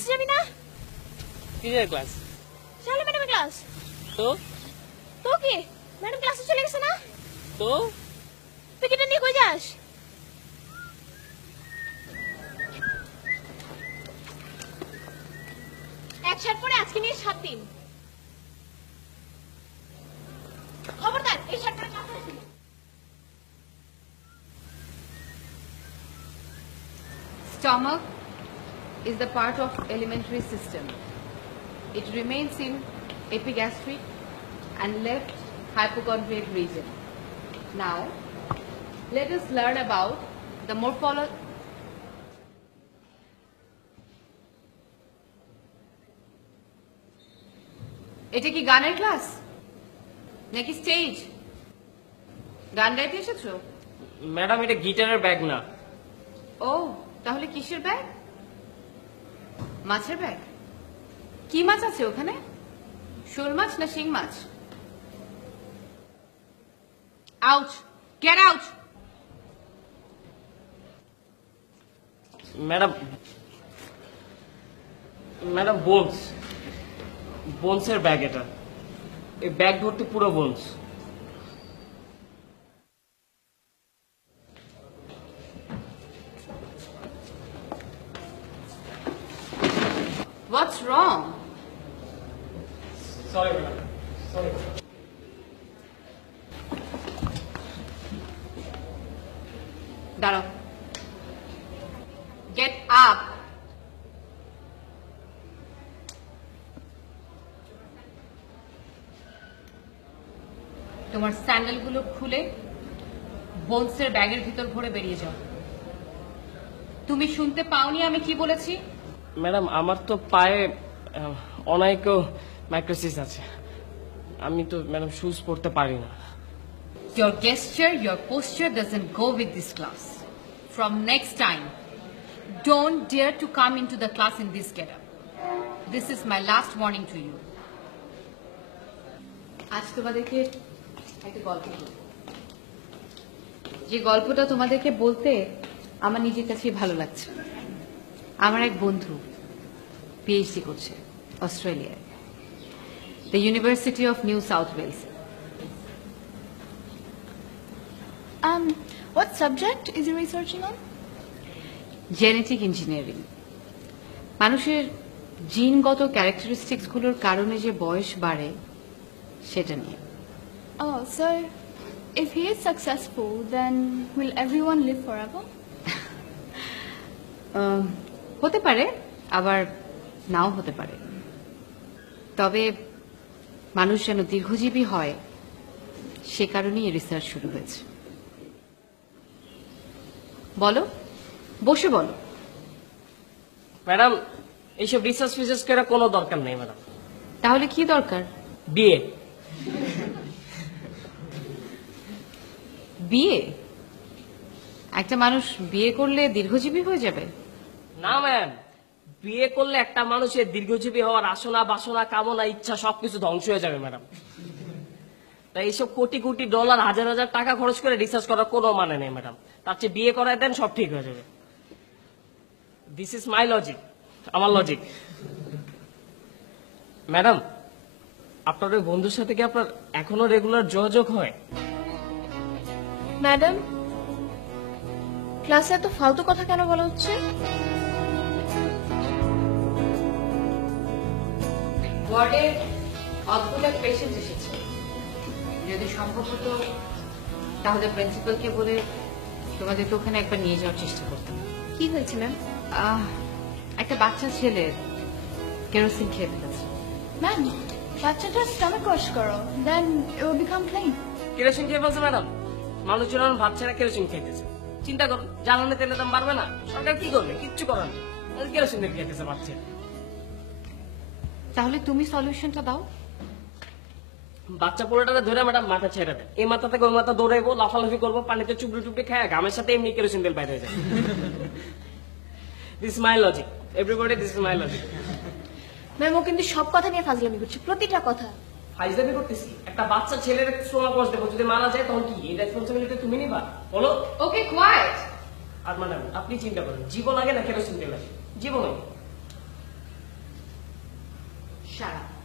ক্লাসে যাবি না? কিসের ক্লাস? শালি ম্যাডামের ক্লাস। তো তো কি ম্যাডাম ক্লাসে চলে গেছে না? তো তুই কিটা নিয়ে কই যাস? এক শার্ট পরে আজকে নিয়ে 7 দিন। খবরদার এই শার্ট পরে ক্লাসে আসবি না। Stomach is the part of alimentary system. It remains in epigastric and left hypochondriac region. Now, let us learn about the morphology. এটা কি গানের ক্লাস নাকি স্টেজ? গান গাইতে এসেছো? ম্যাডাম এটা গিটারের ব্যাগ না। ও তাহলে কিসের ব্যাগ? মাছের ব্যাগ? কি মাছ আছে ওখানে? শোল মাছ না শিং মাছ? Out, get out. Madam madam বোনসের ব্যাগ এটা। এই ব্যাগ ভর্তি পুরো bones. What's wrong? Sorry madam, sorry. দাঁড়াও। Get up. তোমার স্যান্ডেলগুলো খুলে বোনসের ব্যাগের ভিতর ভরে বেরিয়ে যাও। তুমি শুনতে পাওনি আমি কি বলেছি? ম্যাডাম আমার তো পায়ে অনেক মাইক্রোসিস আছে। আমি তো ম্যাডাম শুজ পরতে পারি না। Your gesture, your posture doesn't go with this class. From next time, don't dare to come into the class in this getup. This is my last warning to you. আজ তোমাদেরকে একটা গল্প বলবো। যে গল্পটা তোমাদেরকে বলতে আমার নিজের কাছেই ভালো লাগছে। আমার এক বন্ধু পিএইচডি করছে অস্ট্রেলিয়ায়, the university of New South Wales. What subject is he researching on? Genetic engineering. মানুষের জিনগত ক্যারেক্টারিস্টিক্সগুলোর কারণে যে বয়স বাড়ে সেটা নিয়ে। Oh, so if he is successful, then will everyone live forever? হতে পারে, আবার নাও হতে পারে। তবে মানুষ যেন দীর্ঘজীবী হয় সে কারণেই রিসার্চ শুরু হয়েছে। বলো, বসে বলো। ম্যাডাম এইসব রিসার্চ ফিসার্চ করার কোনো দরকার নেই ম্যাডাম। তাহলে কি দরকার? বিয়ে। বিয়ে? একটা মানুষ বিয়ে করলে দীর্ঘজীবী হয়ে যাবে? না ম্যাম, বিয়ে করলে একটা মানুষের দীর্ঘজীবী হওয়ার আসনা বাসনা কামনা ইচ্ছা সবকিছু ধ্বংস হয়ে যাবে ম্যাডাম। তাই এইসব কোটি কোটি ডলার হাজার হাজার টাকা খরচ করে রিসার্চ করার কোনো মানে নেই ম্যাডাম। তার চেয়ে বিয়ে করায় দেন, সব ঠিক হয়ে যাবে। দিস ইজ মাই লজিক, আমার লজিক। ম্যাডাম আপনার ওই বন্ধুর সাথে কি আপনার এখনো রেগুলার যোগাযোগ হয়? ম্যাডাম ক্লাসে এত ফালতু কথা কেন বলা হচ্ছে? ওয়ার্ডে অদ্ভুত এক পেশেন্ট এসেছে। যদি সম্ভব হতো তাহলে প্রিন্সিপালকে বলে তোমাদেরকে ওখানে একবার নিয়ে যাওয়ার চেষ্টা করতাম। কি হয়েছে ম্যাম? একটা বাচ্চা ছেলে কেরোসিন খেয়ে ফেলেছে। ম্যাম বাচ্চাটার স্টমাক ওয়াশ করো, then it will become clean. Kerosene খেয়ে ফেলছে ম্যাডাম? মানুষজন ভাত ছাড়া কেরোসিন খাইতেছে। চিন্তা করুন, জ্বালানি তেলের দাম বাড়বে না? সরকার কি করবে? কিচ্ছু করার নেই। কেরোসিন তেল খাইতেছে বাচ্চা। তাহলে তুমি সলিউশনটা দাও। বাচ্চা পোলাটাকে ধরে ম্যাডাম মাথা ছেড়ে দেয়, এই মাথা থেকে ওই মাথা দৌড়াইবো, লাফালাফি করবো, পানিতে চুপড়ি টুপড়ি খায়, ঘামের সাথে এমনি কেরোসিন তেল বাইরে যায়। This my logic, everybody this is my logic. Ma'am ও কিন্তু সব কথা নিয়ে ফাজলামি করছে, প্রতিটা কথা। ফাইজলামি করতেছি? একটা বাচ্চা ছেলের স্টমাক ওয়াশ দেবো, যদি মারা যায় তখন কি এই রেসপন্সিবিলিটি তুমি নিবা? বলো। ওকে কোয়াইট। আর ম্যাডাম আপনি চিন্তা করেন, জীবন আগে না কেরোসিন তেল আগে? জীবন আগে। সারা